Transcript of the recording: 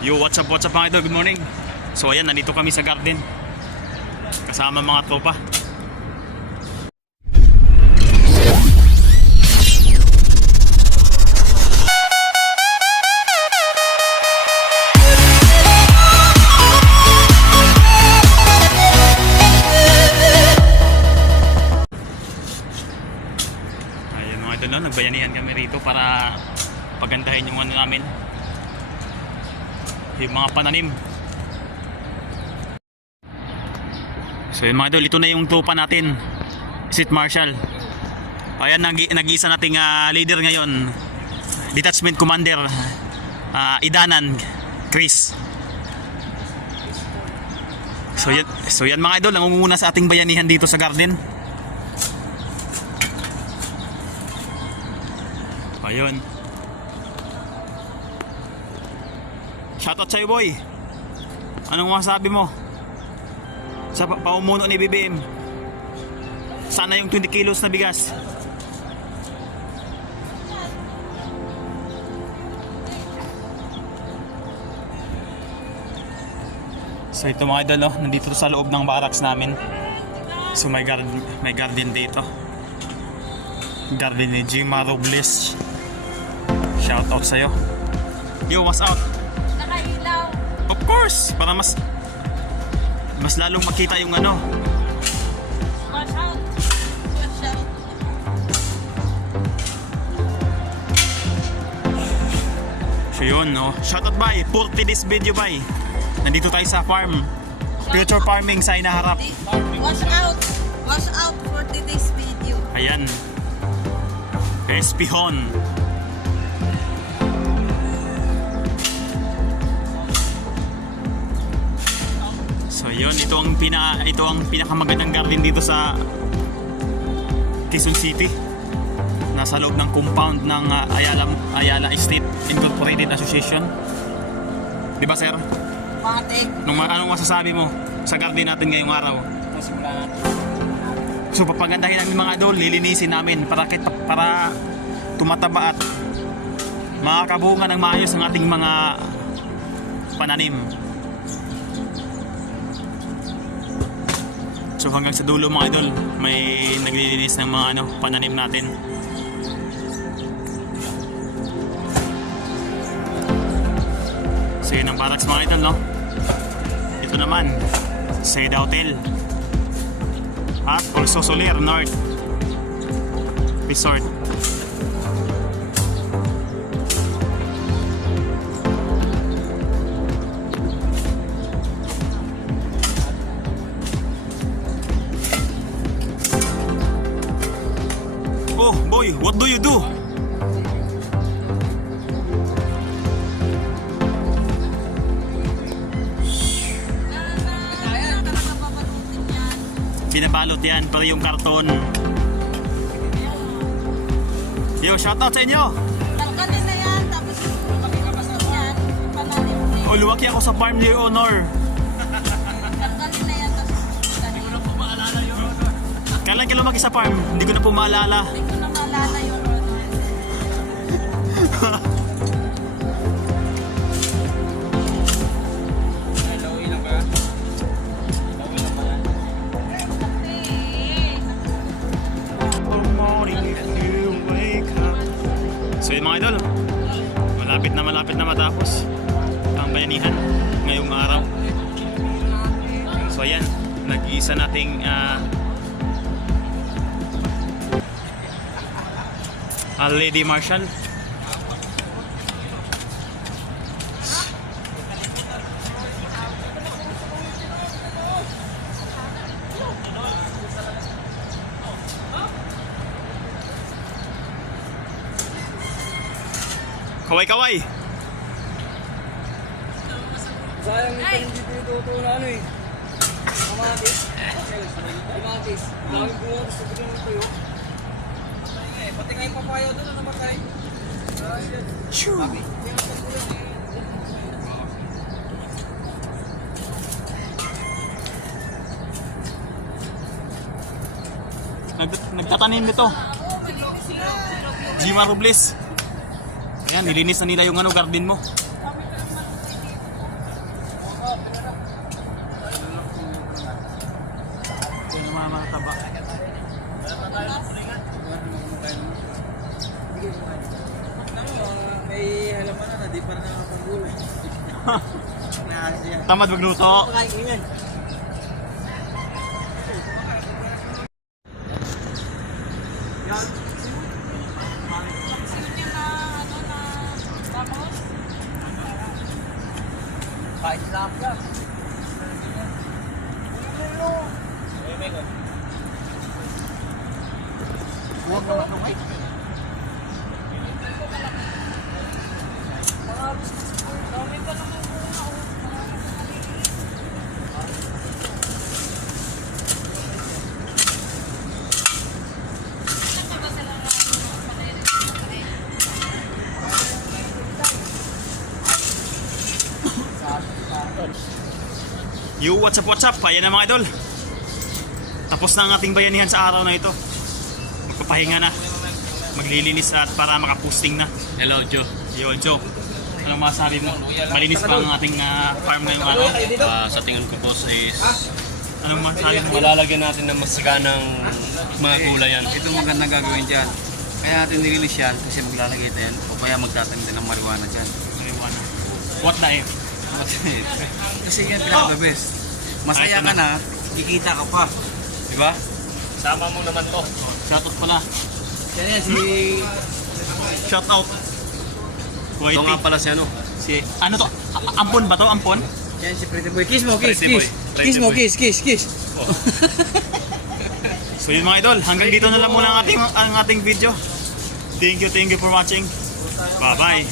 Yo, what's up mga idol? Good morning. So ayan, nandito kami sa garden kasama mga tropa. Ayan mga idol, no? Nagbayanihan kami rito para pagandahin yung ano namin, yung mga pananim. So yun mga idol, ito na yung tropa natin, St. Marshall. Ayan, nag-iisa nating leader ngayon, Detachment Commander Idanan Chris. So yan mga idol, nangunguna sa ating bayanihan dito sa garden. Ayun. Shoutout sa'yo, boy. Anong masasabi mo sa paumuno ni BBM? Sana yung 20 kilos na bigas. So ito mga idol, no? Nandito sa loob ng barracks namin. So may garden dito. Garden ni Jima Robles. Shoutout sa'yo. Yo, what's up? Of course, para mas lalong makita yung ano. Watch out. Watch out. So yun, no. Shoutout bye, 40 this video bye. Nandito tayo sa farm. Future farming sa inaharap. Watch out. Watch out for today's video. Ayan. Espihon. So yun, ito ang pinakamagandang garden dito sa Quezon City. Nasa loob ng compound ng Ayala Estate Incorporated Association. Di ba, sir? Patek. Anong masasabi mo sa garden natin ngayong araw? So papagandahin namin mga idol, lilinisin namin para tumataba at makakabunga ng maayos ang ating mga pananim. So hanggang sa dulo mga idol, may naglilinis ng mga pananim natin. So yun ang barracks mga idol, no? Ito naman, Seda Hotel at also Soler North Resort. Oh boy, what do you do? Binabalot yan, pero yung karton. Yo, shoutout sa inyo. Tanggalin na yan. Tapos yan. Pananim na O, luwaki ako sa farm ni Honor. Tanggalin na yan. Tapos hindi ko na po maalala yun. Kailan ka lumaki sa farm? Hindi ko na po maalala. Hindi ko na maalala yun. So yun mga idol, malapit na matapos ang bayanihan ngayong araw. So ayan, nag-iisa nating Lady Marshall. Kaway-kaway. Sayang hindi dito ito na ano eh. Kamatis. Kamatis. Daming bunga gusto ko ng tuyo. Pati kayo papayo doon na namatay. Shoo. Nagtatanim nito. Jima Robles. Ayan, nilinis na nila yung garden mo. mataba. May halaman na, di pa rin nakapagulay. Tamad magluto. Pakain ko yan. Sino na, ano na, tapos? Kain lang ka. Huwag naman lumay. Dami pa naman muna. Yo, what's up? Ayan na mga idol. Tapos na ang ating bayanihan sa araw na ito. Magpapahinga na. Maglilinis at para makaposting na. Hello, Joe. Yo, Joe. Anong masasabi mo? Malinis pa ang ating farm ngayong araw. Sa tingin ko po is Anong masasabi mo? malalagyan natin ng masiganang mga gulay yan. Ito magandang gagawin dyan. Kaya natin nilinis yan kasi maglalagay tayo yan o kaya magtatanim din ng marijuana dyan. Marijuana. What the F? Kasi yan pinaka the best. Masaya ka na, kikita ka pa. Diba? Sama mo naman to. Shoutout pala. Yan yan si... Shoutout. Ito nga pala si ano. Ano to? Ampon ba to? Ampon? Yan si Pretty Boy. Kiss mo, kiss, Pretty Boy. kiss. Pretty Kiss mo, Boy. kiss. So yun mga idol, hanggang dito na lang muna ang ating video. Thank you for watching. Bye-bye.